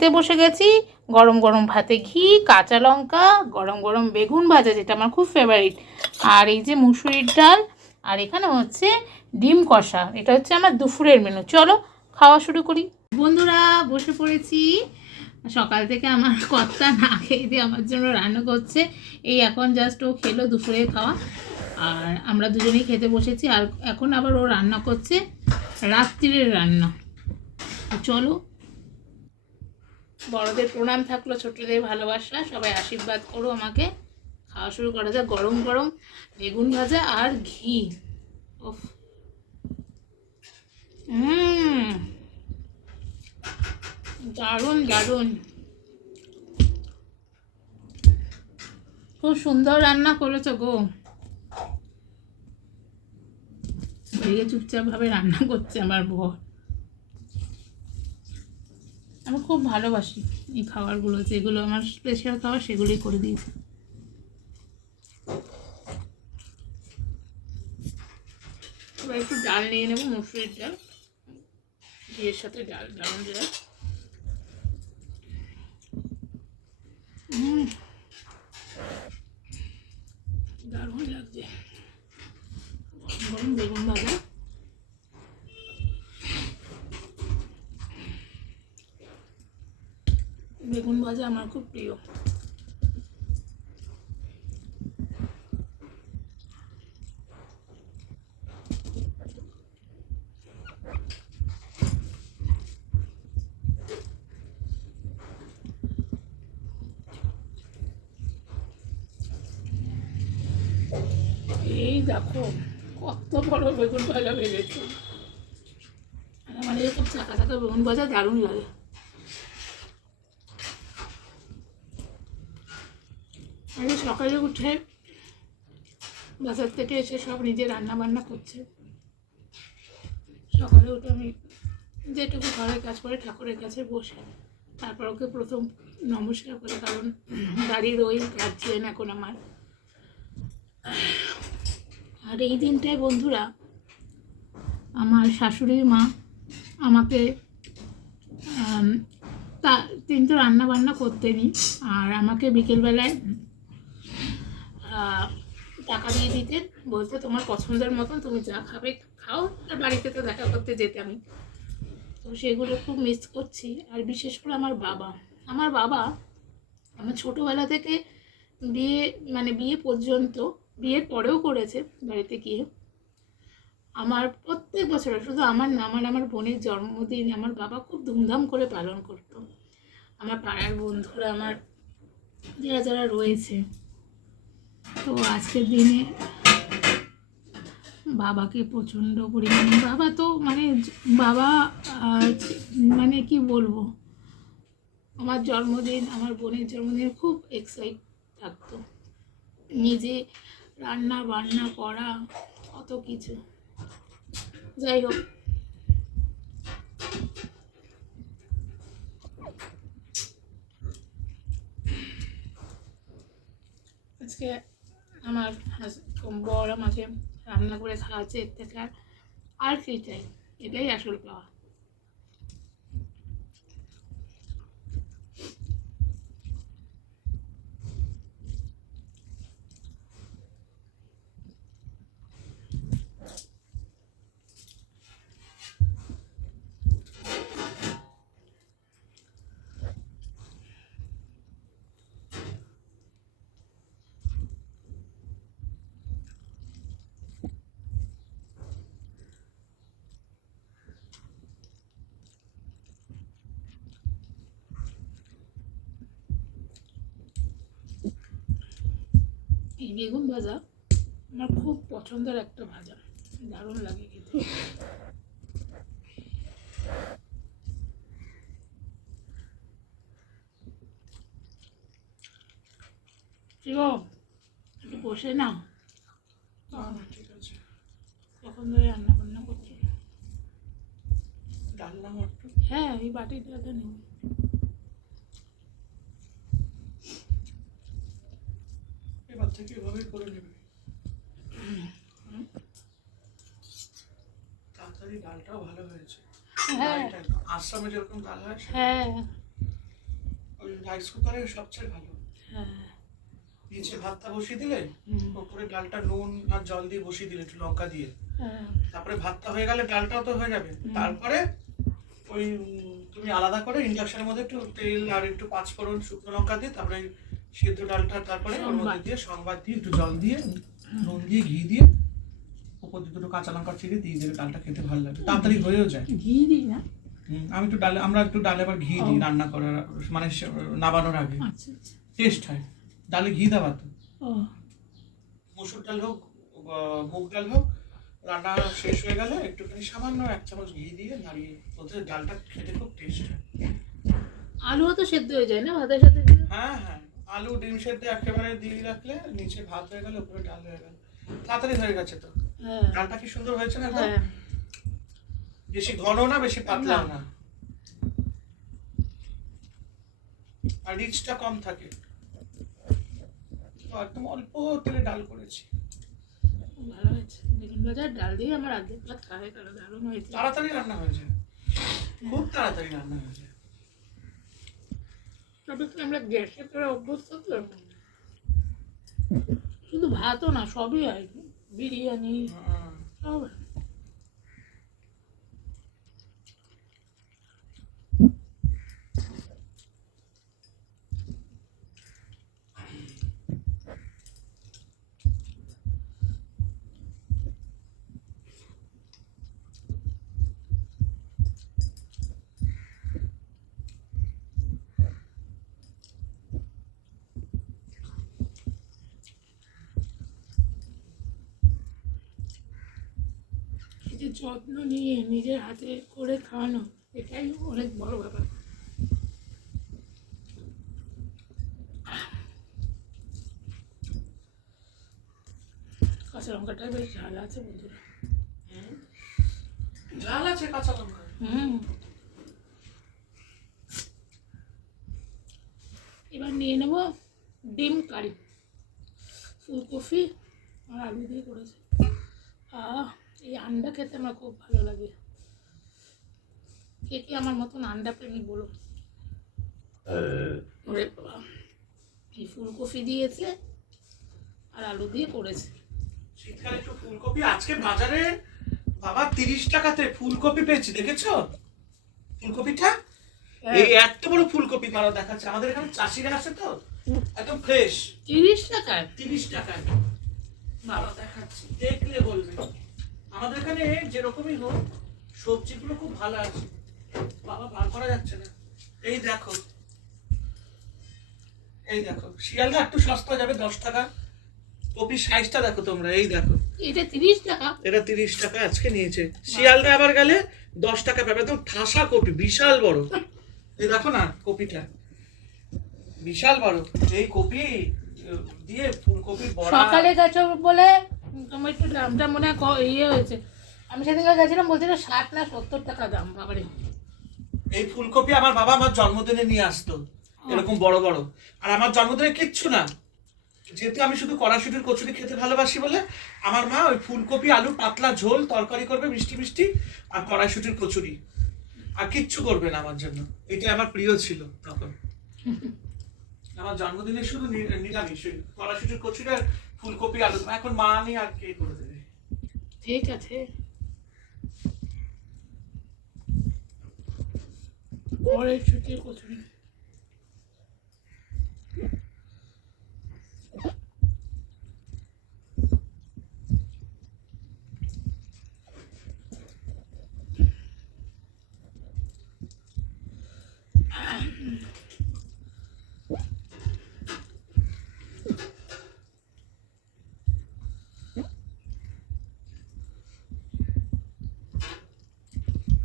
খেতে বসে গেছি গরম গরম ভাতে ঘি, কাঁচা লঙ্কা, গরম গরম বেগুন ভাজা, যেটা আমার খুব ফেভারিট, আর এই যে মুসুরির ডাল, আর এখানে হচ্ছে ডিম কষা। এটা হচ্ছে আমার দুপুরের মেনু। চলো খাওয়া শুরু করি। বন্ধুরা বসে পড়েছি। সকাল থেকে আমার কর্তা না খেয়ে দিয়ে আমার জন্য রান্না করছে। এই এখন জাস্ট ও খেলো দুপুরের খাওয়া, আর আমরা দুজনেই খেতে বসেছি। আর এখন আবার ও রান্না করছে রাত্রিরের রান্না। চলো, বড়দের প্রণাম থাকলো, ছোটদের ভালোবাসা, সবাই আশীর্বাদ করো আমাকে। খাওয়া শুরু করা যাক। গরম গরম বেগুন ভাজা আর ঘি। ওফ, দারুণ দারুণ, খুব সুন্দর রান্না করেছো গো। এদিকে চুপচাপ ভাবে রান্না করছে আমার বর। আমি খুব ভালোবাসি এই খাবারগুলো, যেগুলো আমার স্পেশাল খাবার সেগুলোই করে দিয়েছি। এবার একটু ডাল নিয়ে নেবো, মুসুরির ডাল, ঘিয়ের সাথে ডাল, দারুণ ডাল। দারুণ লাগছে। গরম বেগুন ভাজা, বেগুন ভাজা আমার খুব প্রিয়। এই দেখো কত বড় বেগুন ভাজা ভেজেছি। আমার এরকম চাকা চাকা বেগুন ভাজা দারুণ লাগে। আমি সকালে উঠে বাজার থেকে এসে সব নিজে রান্না বান্না করছে। সকালে উঠে আমি যেটুকু ঘরের কাজ করে ঠাকুরের কাছে বসে তারপর ওকে প্রথম নমস্কার করে, কারণ বাড়ির ওই গার্জিয়ান এখন আমার। আর এই দিনটায় বন্ধুরা আমার শাশুড়ি মা আমাকে তা তিনি তো রান্না বান্না করতেনই, আর আমাকে বিকেলবেলায় টাকা দিয়ে দিতেন, বলতে তোমার পছন্দের মতন তুমি যা খাবে খাও। আর বাড়িতে তো দেখা করতে যেতামই, তো সেগুলো খুব মিস করছি। আর বিশেষ করে আমার বাবা আমার ছোটোবেলা থেকে বিয়ে পর্যন্ত, বিয়ের পরেও করেছে বাড়িতে গিয়ে। আমার প্রত্যেক বছর, শুধু আমার না, আমার বোনের জন্মদিন আমার বাবা খুব ধুমধাম করে পালন করতো। আমার পাড়ার বন্ধুরা, আমার যারা যারা রয়েছে, তো আজকের দিনে বাবাকে প্রচণ্ড পরিমাণে, বাবা মানে কি বলবো, আমার জন্মদিন, আমার বোনের জন্মদিন খুব এক্সাইট থাকতো। নিজে রান্না বান্না করা, কত কিছু। যাই হোক, আজকে আমার বর আমাকে রান্না করে খাওয়াচ্ছে, এর থেকে আর কি চাই? এটাই আসল পাওয়া। এই বেগুন ভাজা আমার খুব পছন্দের একটা ভাজা, দারুণ লাগে খেতে। ঠিক একটু বসে না, ঠিক আছে। কখন ধরে রান্না বান্না করছি, রান্না করতো। হ্যাঁ, এই বাটিটাতে নেই। এবার থেকে এভাবেই করে নেবে। তাড়াতাড়ি ডালটাও ভালো হয়েছে। হ্যাঁ, আসামে যেরকম ডাল হয়। হ্যাঁ, রাইস কুকারে সবচেয়ে ভালো। হ্যাঁ নিচে ভাতটা বসিয়ে দিলে, উপরে ডালটা নুন আর জল দিয়ে বসিয়ে দিলে একটু লঙ্কা দিয়ে, হ্যাঁ তারপরে ভাতটা হয়ে গেলে ডালটাও তো হয়ে যাবে। তারপরে ওই তুমি আলাদা করে ইন্ডাকশনের মধ্যে একটু তেল আর একটু পাঁচফোড়ন শুকনো লঙ্কা দিয়ে তারপরে সেদ্ধ ডালটা তারপরে ওর মধ্যে দিয়ে সংবাদ দিয়ে একটু জল দিয়ে নুন দিয়ে ঘি দিয়ে উপর দিয়ে দুটো কাঁচা লঙ্কা চিড়ে দিয়ে দিলে ডালটা খেতে ভালো লাগে, তাড়াতাড়ি হয়েও যায়। ঘি দিই না? আমি একটু ডালে, আমরা একটু ডালে আবার ঘি দিই রান্না করার মানে নাবানোর আগে, আচ্ছা আচ্ছা। টেস্ট হয়। ডালে ঘি দেওয়া তো, ও মসুর ডাল হোক মুগ ডাল হোক, রান্না শেষ হয়ে গেলে একটুখানি সামান্য 1 চামচ ঘি দিয়ে নাড়িয়ে ওতে ডালটা খেতে খুব টেস্ট হয়। আলুও তো সেদ্ধ হয়ে যায় না ভাতের সাথে দিলে? হ্যাঁ হ্যাঁ, আলু ডিম সেদ্ধ একেবারে দিয়ে রাখলে নিচে ভাত হয়ে গেল, উপরে ডাল হয়ে গেল, তাড়াতাড়ি হয়ে গেছে তো। হ্যাঁ ডালটা কি সুন্দর হয়েছে না একদম? হ্যাঁ বেশি ঘন না বেশি পাতলাও না, আর রিচটা কম থাকে। তো একদম অল্প তেলে ডাল করেছি, ভালো হয়েছে। বেগুন ভাজার ডাল দিয়ে আমার আগে ভাত খাওয়া হয়ে গেল, দারুণ হয়েছে। তাড়াতাড়ি রান্না হয়ে যায়, খুব তাড়াতাড়ি রান্না হয়ে যায়। তবে কি আমরা গ্যাসে করে অভ্যস্ত তো, শুধু ভাতও না সবই হয়, বিরিয়ানি সব হয়। এই যে যত্ন নিয়ে নিজের হাতে করে খাওয়ানো, এটাই অনেক বড় ব্যাপার। কাঁচা লঙ্কাটা বেশ ঝাল আছে বন্ধুরা। ঝাল আছে কাঁচা লঙ্কা। এবার নিয়ে নেব ডিম কারি, ফুলকপি আর আলু দিয়ে করেছে। এই আন্ডা খেতে আমার খুব ভালো লাগে। কে কে আমার মতন আন্ডা প্রেমী বলো? ওরে বাবা, এই ফুলকপি দিয়েছে আর আলু দিয়ে করেছে। শীতকালে একটু ফুলকপি, আজকে বাজারে বাবা 30 টাকাতে ফুলকপি পেয়েছি, দেখেছো ফুলকপিটা? এই এত বড় ফুলকপি পারা দেখাচ্ছে, আমাদের এখানে চাষিরা আছে তো, একদম ফ্রেশ। 30 টাকায়? 30 টাকায় বাবা দেখাচ্ছি, দেখলে বলবে। আমাদের এখানে যেরকমই হোক সবজিগুলো খুব ভালো আছে বাবা, বার করা যাচ্ছে না। এই দেখো, এই দেখো, শিয়ালদা একটু সস্তা যাবে 10 টাকা। কপির সাইজটা দেখো তোমরা, এই দেখো, এটা 30 টাকা? এটা 30 টাকা আজকে নিয়েছে। শিয়ালদা আবার গেলে 10 টাকা পাবে, একদম ঠাসা কপি, বিশাল বড়। এই দেখো না কপিটা, বিশাল বড়। এই কপি দিয়ে ফুলকপির বড়া। সকালে গেছো বলে তোমার একটু দামটা মনে হয় ইয়ে হয়েছে। আমি সেদিনকে গেছিলাম, বলছিল 60 না 70 টাকা দাম। বাবারে, এই ফুলকপি আমার বাবা আমার জন্মদিনে নিয়ে আসতো এরকম বড় বড়। আর আমার জন্মদিনে কিচ্ছু না, যেহেতু আমি শুধু কড়াইশুঁটির কচুরি খেতে ভালোবাসি বলে আমার মা ওই ফুলকপি আলু পাতলা ঝোল তরকারি করবে মিষ্টি মিষ্টি, আর কড়াইশুঁটির কচুরি, আর কিচ্ছু করবে না আমার জন্য। এটা আমার প্রিয় ছিল তখন। আমার জন্মদিনে শুধু নিরামিষ, কড়াইশুঁটির কচুরি আর ফুলকপি আলু। এখন মা নেই, আর কে করে দেবে? ঠিক আছে। কড়াইশুঁটির কচুরি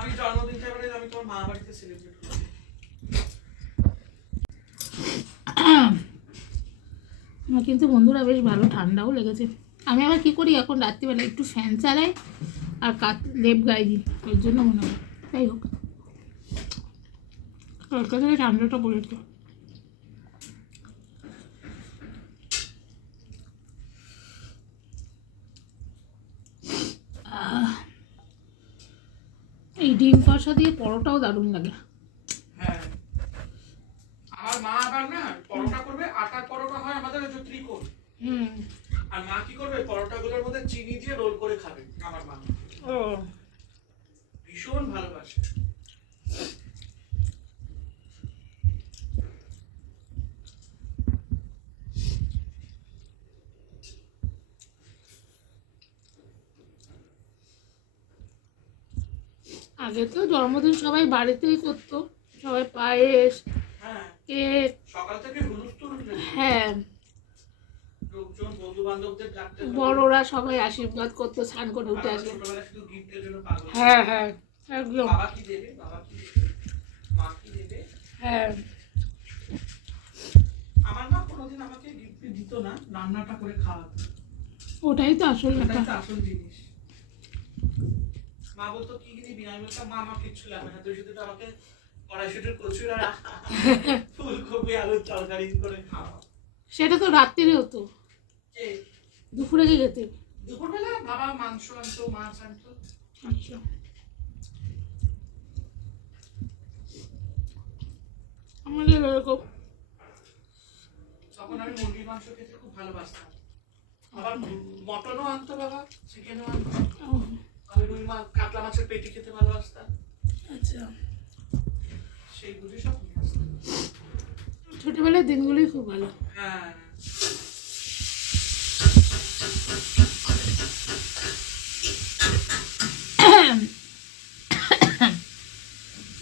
আমি জন্মদিনটা এবারে আমি তোমার মা বাড়িতে সেলিব্রেট করবো। আমার কিন্তু বন্ধুরা বেশ ভালো ঠান্ডাও লেগেছে। আমি আবার কী করি, এখন রাত্রিবেলা একটু ফ্যান চালাই আর লেপ গায়ে দিই, এর জন্য মনে হয়। যাই হোক, থেকে ঠান্ডাটা পড়েছে। এই ডিম কষা দিয়ে পরোটাও দারুণ লাগে। হ্যাঁ, আর মা আবার না পরোটা করবে, আটার পরোটা হয় আমাদের ওই যে ত্রিকোণ, আর মা কি করবে পরোটাগুলোর মধ্যে চিনি দিয়ে রোল করে খাবে আমার মা। ও ভীষণ ভালোবাসে। আগে তো জন্মদিন সবাই বাড়িতেই করতো, সবাই পায়েস, হ্যাঁ, কেক, সকাল থেকে হুলুস্থুল উঠে হ্যাঁ লোকজন বন্ধু বান্ধবদের ডাকতে, বড়রা সবাই আশীর্বাদ করতো স্নান করে উঠে আসে। ছোটবেলায় শুধু গিফটের জন্য পাগল। হ্যাঁ হ্যাঁ একদম, বাবা কি দেবে, বাবা কি দেবে, মা কি দেবে। হ্যাঁ আমার মা কোনোদিন আমাকে গিফট দিত না, রান্নাটা করে খাওয়াতো, ওটাই তো আসল ওটাই ব্যাপার। তো আসল জিনিস। মা বলতো কি দিবি, আমি বলতাম মা আমার কিচ্ছু লাগবে না, তুই শুধু তো আমাকে কড়াইশুটির কচুর আর ফুলকপি আলুর তরকারি করে খাওয়া। সেটা তো রাত্রিরে হতো, কে দুপুরে কি খেতে? দুপুরবেলা বাবা মাংস আনতো, মাছ আনতো। আচ্ছা আমাদের এরকম। তখন আমি মুরগির মাংস খেতে খুব ভালোবাসতাম, আবার মটনও আনতো বাবা, চিকেনও আনতো। আমি রুই মাছ, কাতলা মাছের পেটি খেতে ভালোবাসতাম। আচ্ছা সেইগুলি সব নিয়ে আসতাম। ছোটবেলার দিনগুলোই খুব ভালো। হ্যাঁ,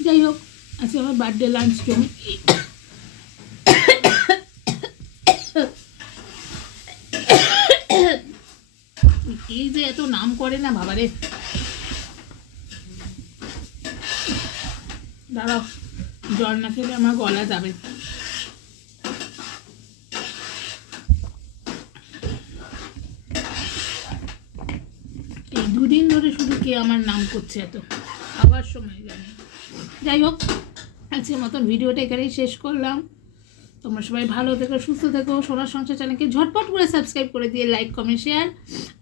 যাই হোক, আজকে আমার বার্থডে লাঞ্চ জন্য এই যে এত নাম করে না বাবারে, দাঁড়াও জল না খেলে আমার গলা যাবে। এই দুদিন ধরে শুধু কে আমার নাম করছে এত, আবার সময় জানি। যাই হোক, আজকের মতন ভিডিওটা এখানেই শেষ করলাম। তোমরা সবাই ভালো থেকো, সুস্থ থেকো। সোনার সংসার চ্যানেলকে ঝটপট করে সাবস্ক্রাইব করে দিয়ে লাইক কমেন্ট শেয়ার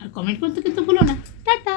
আর কমেন্ট করতে কিন্তু ভুলো না। টাটা।